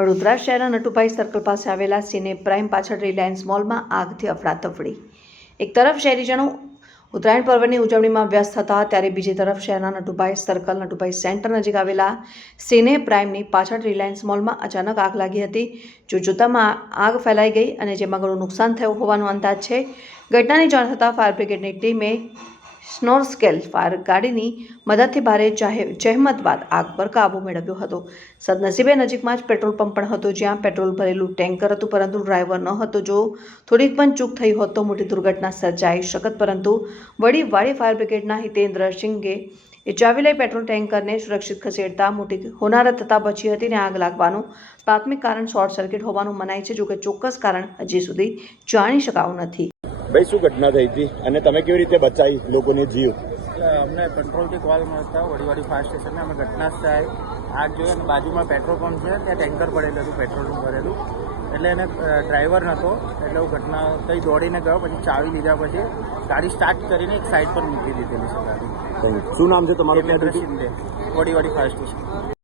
વડોદરા શહેરના નટુભાઈ સર્કલ પાસે આવેલા સિને પ્રાઇમ પાછળ રિલાયન્સ મોલમાં આગથી અફડાતફડી એક તરફ શહેરીજનો ઉત્તરાયણ પર્વની ઉજવણીમાં વ્યસ્ત હતા, ત્યારે બીજી તરફ શહેરના નટુભાઈ સર્કલ, નટુભાઈ સેન્ટર નજીક આવેલા સિને પ્રાઇમની પાછળ રિલાયન્સ મોલમાં અચાનક આગ લાગી હતી. જો જોતામાં આગ ફેલાઈ ગઈ અને જેમાં ઘણું નુકસાન થયું હોવાનો અંદાજ છે. ઘટનાની જાણ થતાં ફાયર બ્રિગેડની ટીમે સ્નોર સ્કેલ ફાયર ગાડીની મદદથી ભારે જાહે- જહેમત બાદ આગ પર કાબુ મેળવ્યો હતો. સદનસીબે નજીકમાં જ પેટ્રોલ પંપ પણ હતો, જ્યાં પેટ્રોલ ભરેલું ટેન્કર હતું, પરંતુ ડ્રાઈવર ન હતો. જો થોડીક પણ ચૂક થઈ હોત તો મોટી દુર્ઘટના સર્જાઈ શકત, પરંતુ વળી વાડી ફાયર બ્રિગેડના હિતેન્દ્ર સિંઘે ચાવી લઈ પેટ્રોલ ટેન્કરને સુરક્ષિત ખસેડતા મોટી હોનારત થતાં બચી હતી અને આગ લાગવાનું પ્રાથમિક કારણ શોર્ટ સર્કિટ હોવાનું મનાય છે, જોકે ચોક્કસ કારણ હજી સુધી જાણી શકાયું નથી. ભાઈ શું ઘટના થઈ હતી? અને તમે કેવી રીતે બચાવી લોકોને જીવ? અમને કંટ્રોલથી કોલ મળતા વડીવાડી ફાયર સ્ટેશને અમે ઘટના સ્થળે આગ જોઈ અને બાજુમાં પેટ્રોલ પંપ છે ત્યાં ટેન્કર પડેલું હતું પેટ્રોલનું ભરેલું. એટલે એને ડ્રાઈવર નહોતો એટલે હું ઘટના કંઈ દોડીને ગયો પછી ચાવી લીધા પછી ગાડી સ્ટાર્ટ કરીને એક સાઈડ પર મૂકી દીધેલી છે ગાડી. શું નામ છે તમારું વડીવાડી ફાયર સ્ટેશન